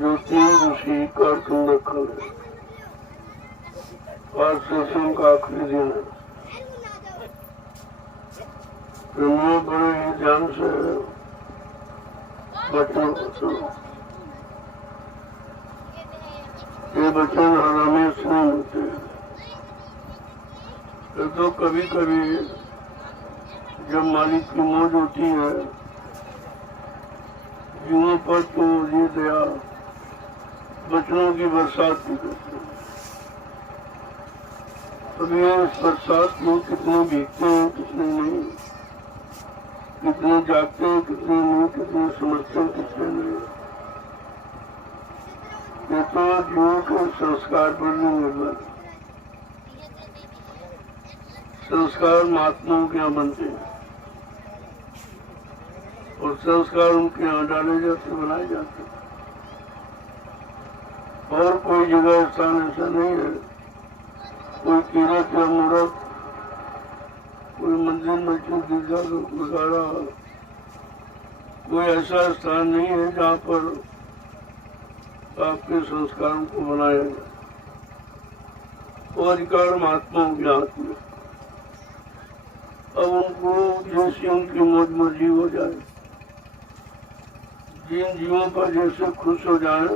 जो 3 ऋषि कारकुन रखा है। आज सत्संग का आखिरी दिन है। मैं बड़े ही ध्यान से वचन को सुनो। ये वचन हमें नहीं मिलते। तो कभी कभी जब मालिक की मौज होती है जीवों पर, तो ये दया वचनों की बरसात भी करती है। अब ये इस बरसात में कितने भीगते हैं, कितने नहीं, कितने जागते हैं, कितने नहीं, कितने समझते हैं, कितने नहीं। ये तो जीवों के संस्कार पर नहीं निर्भर। संस्कार महात्माओं के यहाँ बनते हैं और संस्कार उनके यहाँ डाले जाते, बनाए जाते। और कोई जगह स्थान ऐसा नहीं है, कोई तीरथ या मूर्त, कोई मंदिर में गिरजा गुजारा, कोई ऐसा स्थान नहीं है जहाँ पर आपके संस्कारों को बनाया जाए। वो अधिकार महात्माओं के हाथ में। अब उनको जैसी उनकी मौज मर्जी हो जाए, जिन जीवों पर जैसे खुश हो जाए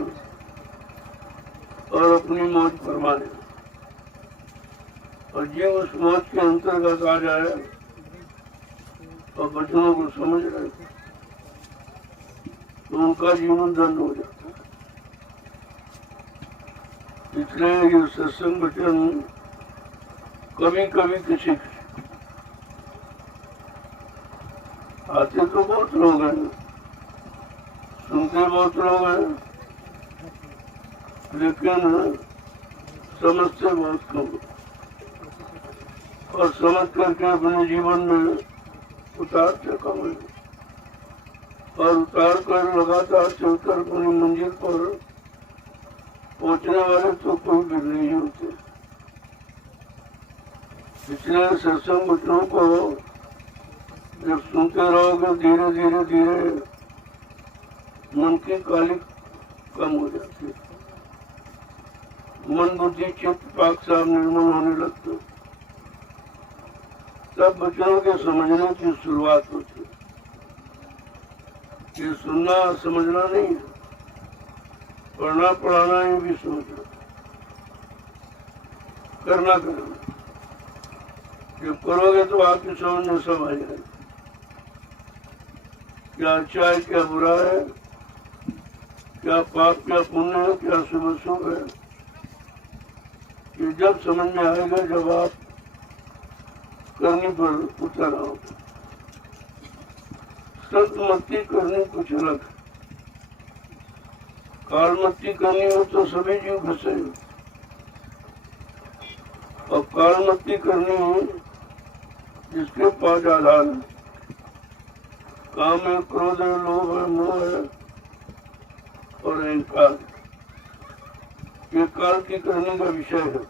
और अपनी मौज फरमा ले, और जीव उस मौज के अंतर्गत आ जाए और वचनों को समझ रहे तो उनका जीवन धन्य हो जाता है। इसलिए ये सत्संग वचन कभी कभी किसी आते तो बहुत लोग हैं, सुनते बहुत लोग हैं, लेकिन समझते बहुत कम, और समझ करके अपने जीवन में उतारते कम है, और उतार कर लगातार चलकर अपनी मंजिल पर पहुंचने वाले तो कोई भी नहीं होते। इसलिए सत्संग वचनों को जब सुनते रहोगे धीरे धीरे धीरे मन की कालिक कम हो जाती है, मन बुद्धि चित्त पाक साफ निर्मल होने लगते, तब वचनों के समझने की शुरुआत होती है। ये सुनना समझना नहीं है, पढ़ना पढ़ाना ये भी समझना, करना करना। जब करोगे तो आपकी समझ में सब आ जाएगा, क्या अच्छा है, क्या बुरा है, क्या पाप, क्या पुण्य है, क्या शुभ अशुभ है। ये जब समझ में आएगा जब आप करने पर उतर आओ। सतमती करनी कुछ अलग है, कालमती करनी हो तो सभी जीव फंसे, और कालमती करनी हो जिसके पास आधार है, काम है, क्रोध है, लोभ है, मोह है और अहंकार, ये काल की करनी का विषय है।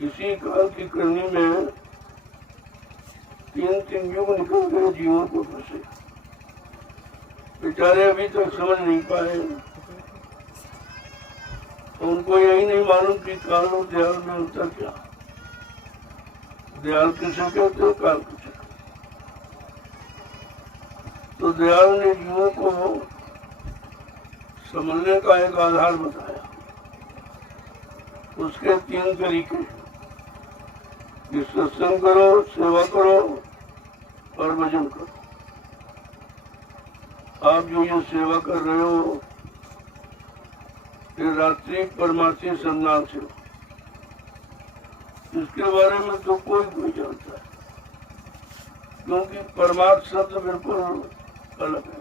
इसी काल की करनी में 3 युग निकल गए जीवों को फंसे, बेचारे अभी तक समझ नहीं पाए। उनको यही नहीं मालूम कि काल और दयाल में अंतर क्या, दयाल किसे कहते हो, काल किसे। तो दयाल ने जीवों को समझने का एक आधार बताया, उसके 3 तरीके कि सत्संग करो, सेवा करो और भजन करो। आप जो ये सेवा कर रहे हो ये रात्रि परमार्थी संधान से, इसके बारे में तो कोई जानता है, क्योंकि परमार्थ शब्द बिल्कुल अलग है।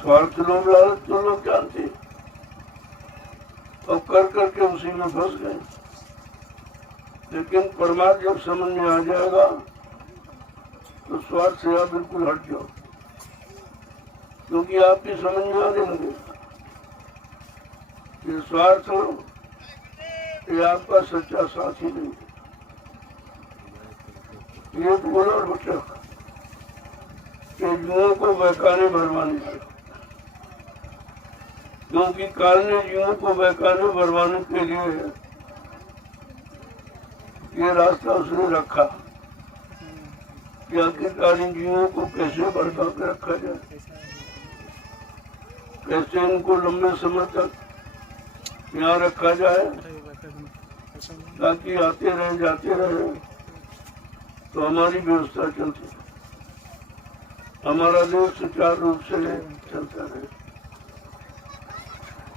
स्वार्थ लोग लालच तो लोग जानते हैं और कर करके उसी में फंस गए, लेकिन परमार्थ जब समझ में आ जाएगा तो स्वार्थ से आप बिल्कुल हट जाओ, क्योंकि आपकी समझ में आने लगेगा ये स्वार्थ ये आपका सच्चा साथी नहीं, ये बोला और भटक के युवाओं को बहकाने भरवाने क्योंकि काल ने जीवों को बहकाने भरवाने के लिए ये रास्ता उसने रखा कि आखिरकार इन जीवों को कैसे भड़का के रखा जाए, कैसे इनको लंबे समय तक यहाँ रखा जाए ताकि आते रहे जाते रहे तो हमारी व्यवस्था चलती, हमारा देश सुचारू रूप से चलता रहे।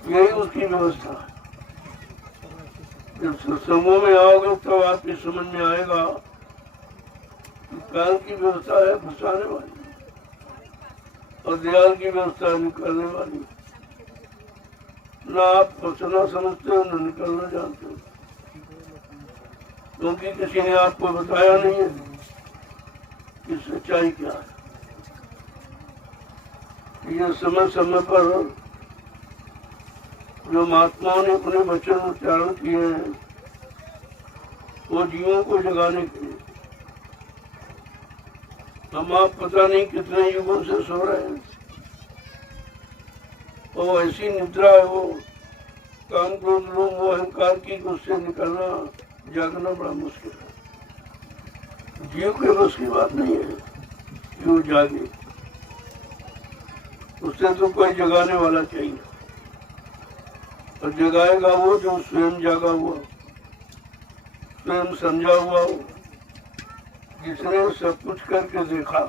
यही उसकी व्यवस्था है। जब सत्संगों में आओगे तो आपकी समझ में आएगा कि काल की व्यवस्था है फंसाने वाली और दयाल की व्यवस्था है निकलने वाली। न आप फंसना समझते हो न निकलना जानते हो, क्योंकि किसी ने आपको बताया नहीं है कि सच्चाई क्या है। ये समय समय पर जो महात्माओं ने अपने वचन उच्चारण किए हैं वो जीवों को जगाने के लिए। हम आप पता नहीं कितने युगों से सो रहे हैं और ऐसी निद्रा है वो, काम क्रोध लोभ वो अहंकार की उससे निकलना जागना बड़ा मुश्किल है। जीव के बस की बात नहीं है कि वो जागे, उससे तो कोई जगाने वाला चाहिए और जगाएगा वो जो स्वयं जागा हुआ, स्वयं समझा हुआ हो, जिसने सब कुछ करके देखा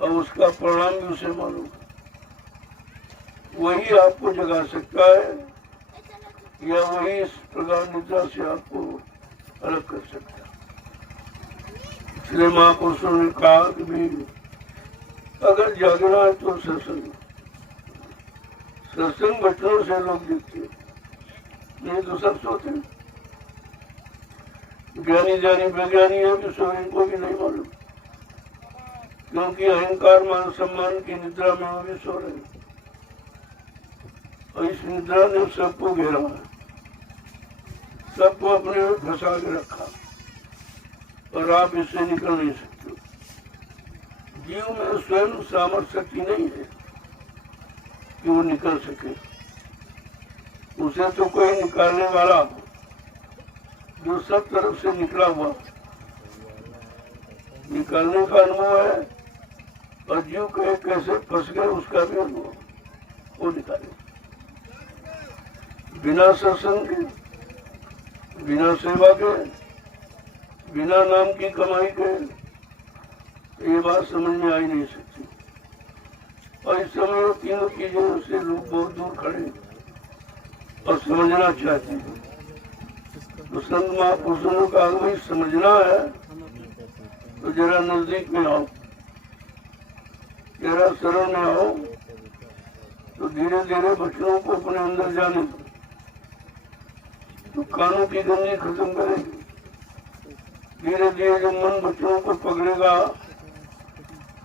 और उसका परिणाम भी उसे मालूम, वही आपको जगा सकता है या वही इस प्रकार निद्रा से आपको अलग कर सकता है। इसलिए महापुरुषों ने कहा कि भी अगर जागना है तो सत्संग, सत्संग बचनों से लोग दिखते, नहीं तो सब सोते। ज्ञानी ज्ञानी वैज्ञानी है कि सो इनको भी नहीं मालूम, क्योंकि अहंकार मान सम्मान की निद्रा में वो भी सो रहे और इस निद्रा ने सबको घेरा है, सबको अपने में फंसा के रखा और आप इससे निकल नहीं सकते। जीव में स्वयं सामर्थ्य शक्ति नहीं है कि वो निकल सके, उसे तो कोई निकालने वाला जो सब तरफ से निकला हुआ निकालने का अनुभव है और जीव के कैसे फंस गए उसका भी अनुभव, वो निकाले। बिना सत्संग के, बिना सेवा के, बिना नाम की कमाई के ये बात समझ में आ ही नहीं सकती। और इस समय तीनों चीजों से लोग बहुत दूर खड़े और समझना चाहते हैं। तो संत महापुरुषों ने कहा भाई समझना है तो जरा नजदीक में आओ, जरा शरण में आओ, तो धीरे धीरे बच्चों को अपने अंदर जाने दो, तो कानों की गंदी खत्म करेगी। धीरे धीरे जब मन बच्चों को पकड़ेगा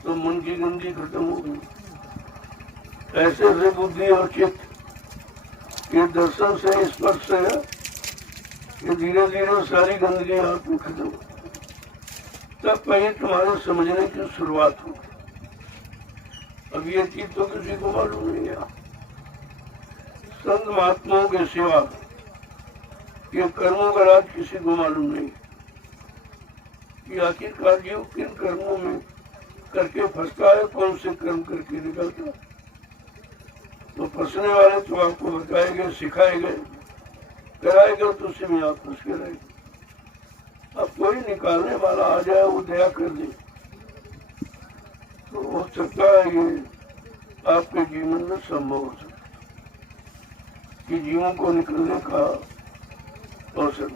तो मन की गंदी खत्म होगी। ऐसे से बुद्धि और चित्त ये दर्शन से स्पर्श से ये धीरे धीरे सारी गंदगी आपको खत्म हो, तब कहीं तुम्हारे समझने की शुरुआत हो। अब ये चीज तो किसी को मालूम नहीं है। संत महात्माओं के सिवा ये कर्मों का राज किसी को मालूम नहीं कि आखिरकार जीव किन कर्मों में करके फंसता है, कौन से कर्म करके निकलता है। तो फंसने वाले तो आपको बताए गए, सिखाए गए, कराए गए, तो उसी में आप फंस के रहेंगे। अब कोई निकालने वाला आ जाए, वो दया कर दे, तो हो सकता है ये आपके जीवन में संभव हो सकता कि जीवों को निकलने का अवसर।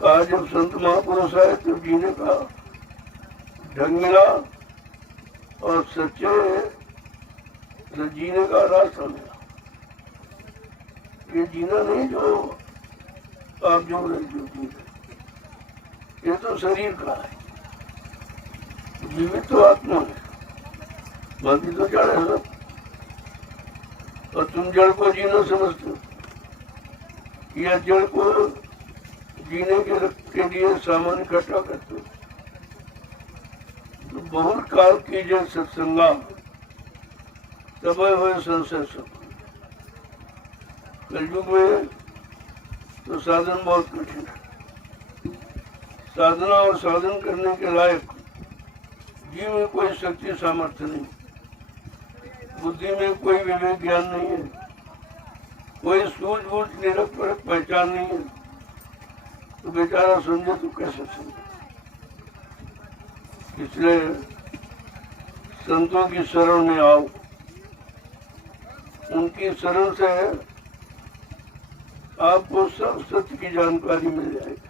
कहा जब संत महापुरुष आए तो जीने का ढंग मिला और सच्चे जीने का रास्ता मिला। ये जीना नहीं जो आप जो रहे जो जीना, ये तो शरीर का है, जीवित तो आत्मा है, बाकी तो जड़ है सब। और तुम जड़ को जीना समझते हो या जड़ को जीने के लिए सामान इकट्ठा करते हो। तो बहुत काल कीजिए सत्संगा, दबाए हुए संशय सब। कलयुग में तो साधन बहुत कठिन है। साधना और साधन करने के लायक जीव में कोई शक्ति सामर्थ्य नहीं, बुद्धि में कोई विवेक ज्ञान नहीं है, कोई सूझबूझ निरक्षर पहचान नहीं है, तो बेचारा समझे तो कैसे समझे। इसलिए संतों की शरण में आओ, उनकी शरण से आपको सब सत्य की जानकारी मिल जाएगी,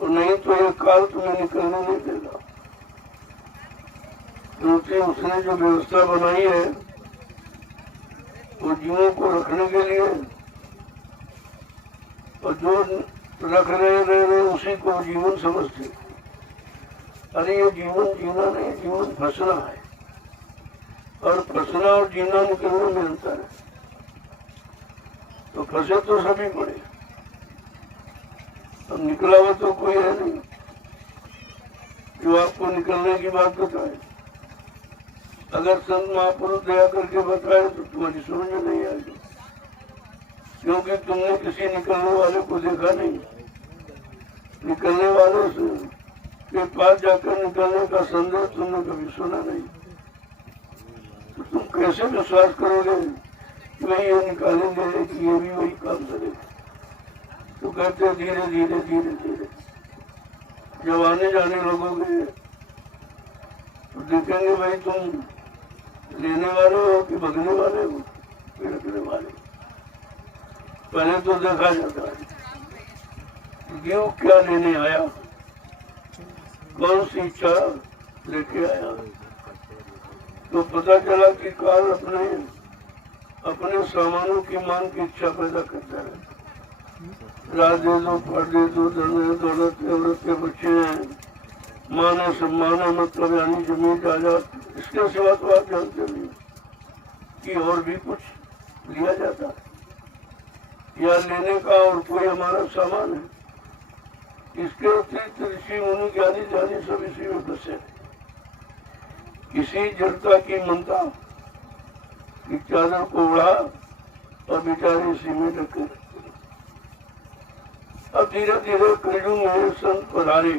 और नहीं तो ये काल तुम्हें निकलने नहीं देगा। क्योंकि उसने जो व्यवस्था बनाई है वो जीवों को रखने के लिए, और जो रख रहे उसी को जीवन समझते। अरे ये जीवन जीना नहीं, जीवन फंसना है, और फंसना और जीना निकलने में अंतर है। तो फंसे तो सभी पड़े, अब निकला हुआ तो कोई है नहीं जो आपको निकलने की बात बताए। अगर संत महापुरुष दया करके बताए तो तुम्हारी समझ में नहीं आएगी, क्योंकि तुमने किसी निकलने वाले को देखा नहीं। निकलने वाले के पास जाकर निकलने का संदेश तुमने कभी सुना नहीं, तो तुम कैसे विश्वास करोगे कि भाई ये निकालेंगे कि ये भी वही काम करेगा। तो कहते धीरे धीरे धीरे धीरे जब आने जाने लगोगे तो देखेंगे भाई तुम लेने वाले हो कि भगने वाले हो कि रखने वाले। पहले तो देखा जाता है जीव क्या लेने आया, कौन सी इच्छा लेके आया। तो पता चला कि काल अपने सामानों की मांग की इच्छा पैदा करता है। राज दे दो, फट दे दो, धन दे, दौलत के, औरत के बच्चे हैं, माने सम्मान है, मतलब यानी जमीन जायदाद। इसके सिवा तो आप जानते नहीं कि और भी कुछ लिया जाता है या लेने का और कोई हमारा सामान है। इसके अतिरिक्त ऋषि मुनि ज्ञानी जानी सब इसी में फंसे। किसी जड़ता की मनता कि चादर को उड़ा और बेचारे इसी में रखे। अब धीरे धीरे कलयुग में संत पधारे,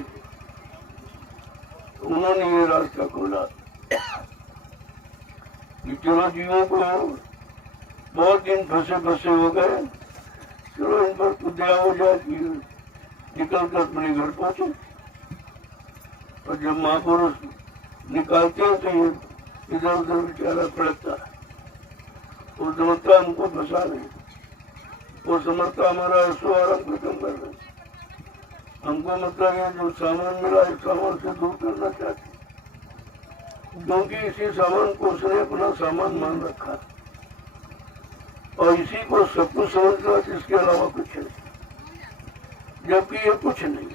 उन्होंने ये रास्ता खोला कि चलो जीवों को बहुत दिन फंसे फंसे हो गए, चलो इन पर तो दया हो जाए कि निकल कर अपने घर पहुंचे। और जब महापुरुष निकालते हैं तो ये इधर उधर बेचारा पड़ता है। वो समझता हमको फंसा नहीं, वो समझता हमारा ऐसो आराम खत्म कर रहे, हमको मतलब ये जो सामान मिला इस सामान से दूर करना चाहते, क्योंकि इसी सामान को उसने अपना सामान मान रखा और इसी को सब कुछ समझता है, इसके अलावा कुछ नहीं। जबकि ये कुछ नहीं,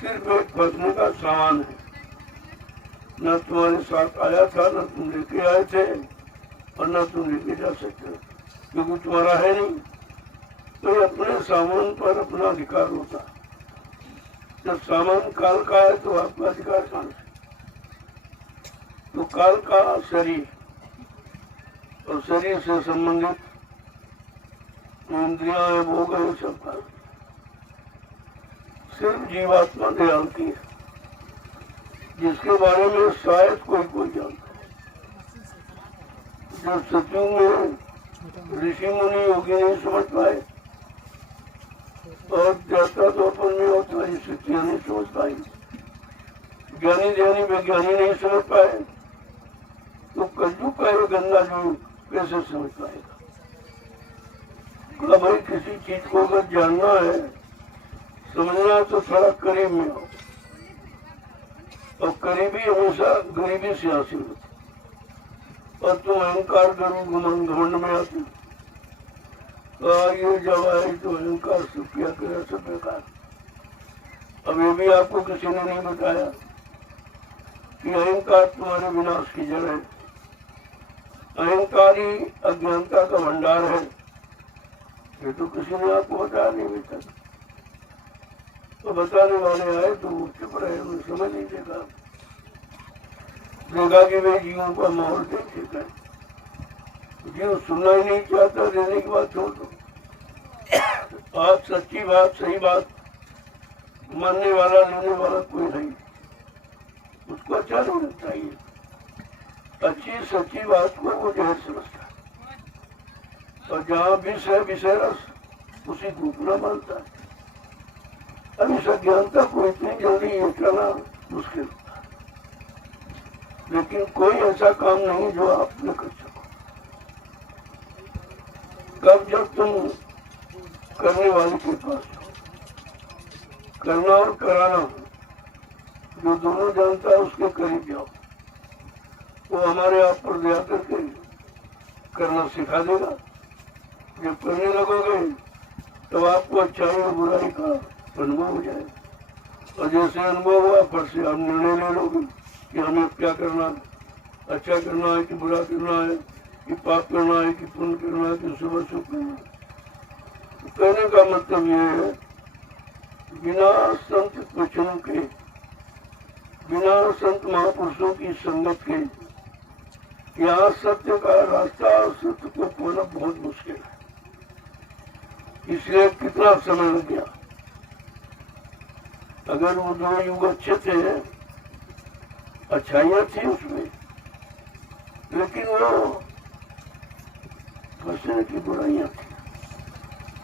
सिर्फ एक फंसने का सामान है। न तुम्हारे साथ आया था, न तुम लेके आए थे, और न तुम लेके जा सकते, क्योंकि तुम्हारा है नहीं। तो अपने सामान पर अपना अधिकार होता। जब सामान काल का है तो आपका अधिकार कहां से? तो काल का शरीर और शरीर से संबंधित इंद्रियां है, भोग है, सब काल सिर्फ जीवात्मा दयालती है, जिसके बारे में शायद कोई जानता है। जब सत्युग में ऋषि मुनि योगी नहीं समझ पाए और ज्ञाता तो अपन में होता है, शक्तियां नहीं समझ पाई, ज्ञानी ध्यानी वैज्ञानी नहीं समझ पाए, तो कलयुग का ये गंदा जो कैसे समझ पाएगा। भाई किसी चीज को अगर जानना है, समझना है, तो थोड़ा करीब में हो, और करीबी हमेशा गरीबी से हासिल होती। और तुम अहंकार घमंड में आते, ये जब आए तो अहंकार सब क्या करे, सब बेकार। अब ये भी आपको किसी ने नहीं बताया कि अहंकार तुम्हारे विनाश की जड़ है। अहंकार ही अज्ञानता का भंडार है, ये तो किसी ने आपको बताया नहीं अभी तक। तो बताने वाले आए तो वो चुप रहे, उन्हें समझ नहीं देखा। देखा कि वे जीवों का माहौल देख है, जीव सुनना ही नहीं चाहता, देने की बात छोड़ दो। आज सच्ची बात, सही बात मानने वाला, लेने वाला कोई नहीं, उसको अच्छा नहीं लगता। ये अच्छी सच्ची बात को वो जहर समझता है, और जहाँ विष है विषय रस, उसी को अपना मानता है। अब इस अज्ञानता को इतनी जल्दी ये करना मुश्किल होता है, लेकिन कोई ऐसा काम नहीं जो आप न कर सको। कब? जब तुम करने वाले के पास हो। करना और कराना जो दोनों जानता है उसके करीब जाओ, वो हमारे आप पर दया करके करना सिखा देगा। जब करने लगोगे तो आपको अच्छाई और बुराई का अनुभव हो जाए, और जैसे अनुभव हुआ फिर से आप निर्णय ले लोगे कि हमें क्या करना, अच्छा करना है कि बुरा करना है, कि पाप करना है कि पुण्य करना है, कि सुबह सुख करना है। कहने का मतलब ये है, बिना संत वचनों के, बिना संत महापुरुषों की संगत के यहाँ सत्य का रास्ता और सत्य को पाना बहुत मुश्किल है। इसलिए कितना समय लग गया। अगर वो दो युग अच्छे थे, अच्छाइयाँ थी उसमें, लेकिन वो फंसने की बुराइयाँ थी,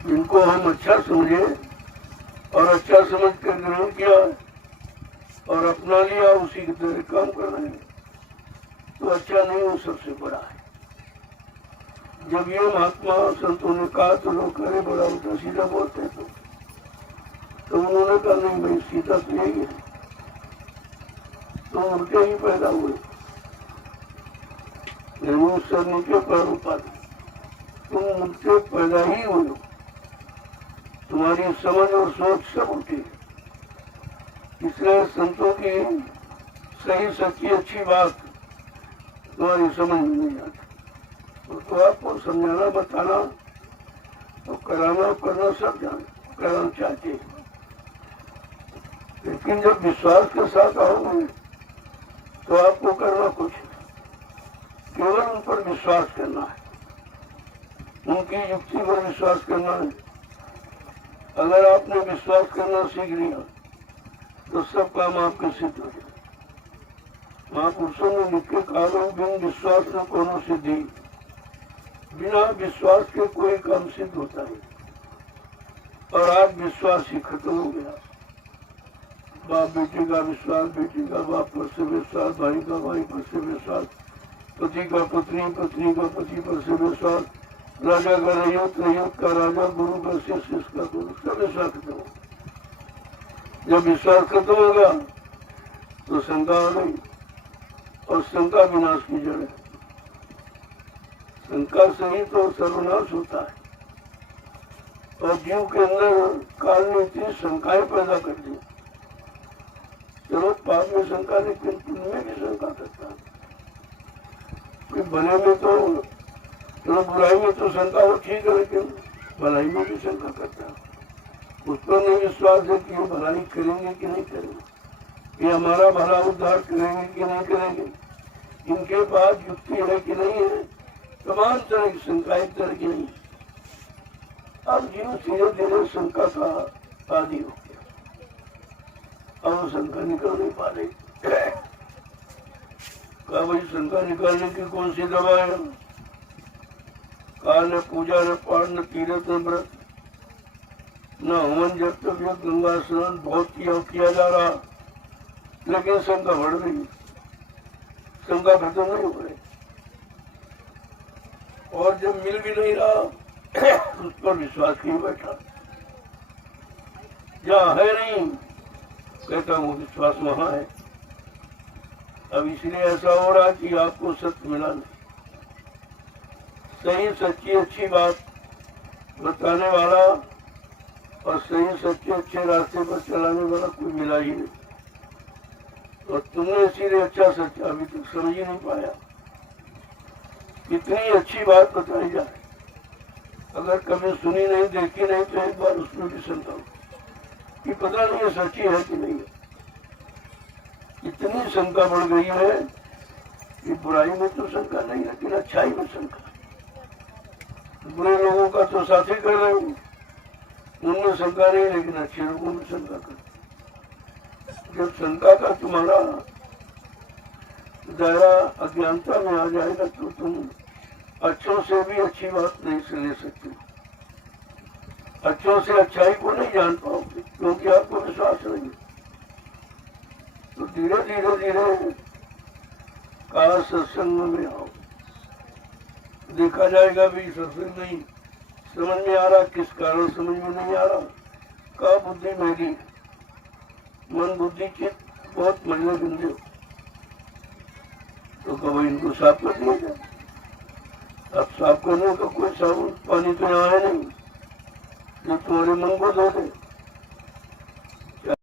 जिनको हम अच्छा समझे और अच्छा समझ कर ग्रहण किया और अपना लिया, उसी की तरह काम कर रहे हैं, तो अच्छा नहीं, वो सबसे बड़ा है। जब ये महात्मा संतों ने कहा तो लोग करे बड़ा उल्टा सीधा बोलते, तो उन्होंने कहा नहीं भाई, सीधा तो यही है, तो उल्टे ही पैदा हुए। सर नीचे पैर ऊपर, तुम उल्टे पैदा ही हुए, तुम्हारी समझ और सोच सब उल्टी। इसलिए संतों की सही सच्ची अच्छी बात तुम्हारी समझ में नहीं आती, तो आपको समझाना, बताना और कराना करना सब करना चाहते हैं। लेकिन जब विश्वास के साथ आओगे तो आपको करना कुछ नहीं, केवल उन पर विश्वास करना है, उनकी युक्ति पर विश्वास करना है। अगर आपने विश्वास करना सीख लिया तो सब काम आपके सिद्ध हो जाए। महापुरुषों ने लिख के कहा, बिन विश्वास न कोनो सिद्धि, बिना विश्वास के कोई काम सिद्ध होता है। और आज विश्वास ही खत्म हो गया। बाप बेटे का विश्वास, बेटी का बाप पर से विश्वास, भाई का भाई पर से विश्वास, पति का पत्नी, पत्नी का पति पर से विश्वास, राजा का रैयत, रैयत का राजा, गुरु का शिष्य, शिष्य का गुरु, सब विश्वास खत्म हो। जब विश्वास खत्म होगा तो शंका आ गई, और शंका विनाश की जड़ है। शंका से ही तो सर्वनाश होता है। और जीव के अंदर काल ने इतनी शंकाएं पैदा कर दी। चलो पाप में शंका, लेकिन पुण्य में भी शंका करता है। भले में तो चलो, बुराई में तो शंका हो ठीक है, लेकिन भलाई में भी शंका करता है। उस पर नहीं विश्वास है कि ये भलाई करेंगे कि नहीं करेंगे, ये हमारा भला उद्धार करेंगे कि नहीं करेंगे, इनके पास युक्ति है कि नहीं है, तमाम तरह की शंका एक तरह की नहीं। अब जीव धीरे धीरे शंका का आदि हो गया, अब शंका निकल नहीं पा रही। कहा भाई शंका निकालने की कौन सी दवा है? कहा न पूजा, न पाठ, न तीर्थ, न व्रत, न हवन, जब तक यह गंगा स्नान बहुत किया जा रहा, लेकिन शंका बढ़ गई, शंका खत्म नहीं हो रही। और जब मिल भी नहीं रहा उस पर विश्वास नहीं बैठा, जहाँ है नहीं कहता वो विश्वास वहां है। अब इसलिए ऐसा हो रहा कि आपको सत्य मिला नहीं, सही सच्ची अच्छी बात बताने वाला और सही सच्चे अच्छे रास्ते पर चलाने वाला कोई मिला ही नहीं। और तुमने इसीलिए अच्छा सच्चा अभी तक समझ ही नहीं पाया। इतनी अच्छी बात बताई जाए, अगर कभी सुनी नहीं, देखी नहीं, तो एक बार उसमें भी शंका हो कि पता नहीं ये सच्ची है कि नहीं है। इतनी शंका बढ़ गई है कि बुराई में तो शंका नहीं, लेकिन अच्छाई में शंका। बुरे लोगों का तो साथी कर रहे हो, उनमें शंका नहीं, लेकिन अच्छे लोगों में शंका कर। जब शंका का तुम्हारा दायरा अज्ञानता में आ जाएगा तो तुम अच्छों से भी अच्छी बात नहीं सुन सकते, अच्छों से अच्छाई को नहीं जान पाओगे, क्योंकि आपको विश्वास नहीं। तो धीरे धीरे धीरे काल सत्संग में आओ, देखा जाएगा भी सत्संग नहीं समझ में आ रहा, किस कारण समझ में नहीं आ रहा, का बुद्धि मेरी मन बुद्धि चित्त बहुत महीने गंदे हो, तो कभी इनको साफ कर दिया जाए। अब साफ करने का कोई साबुन पानी तो यहाँ है नहीं जो तुम्हारे मन को धो दे।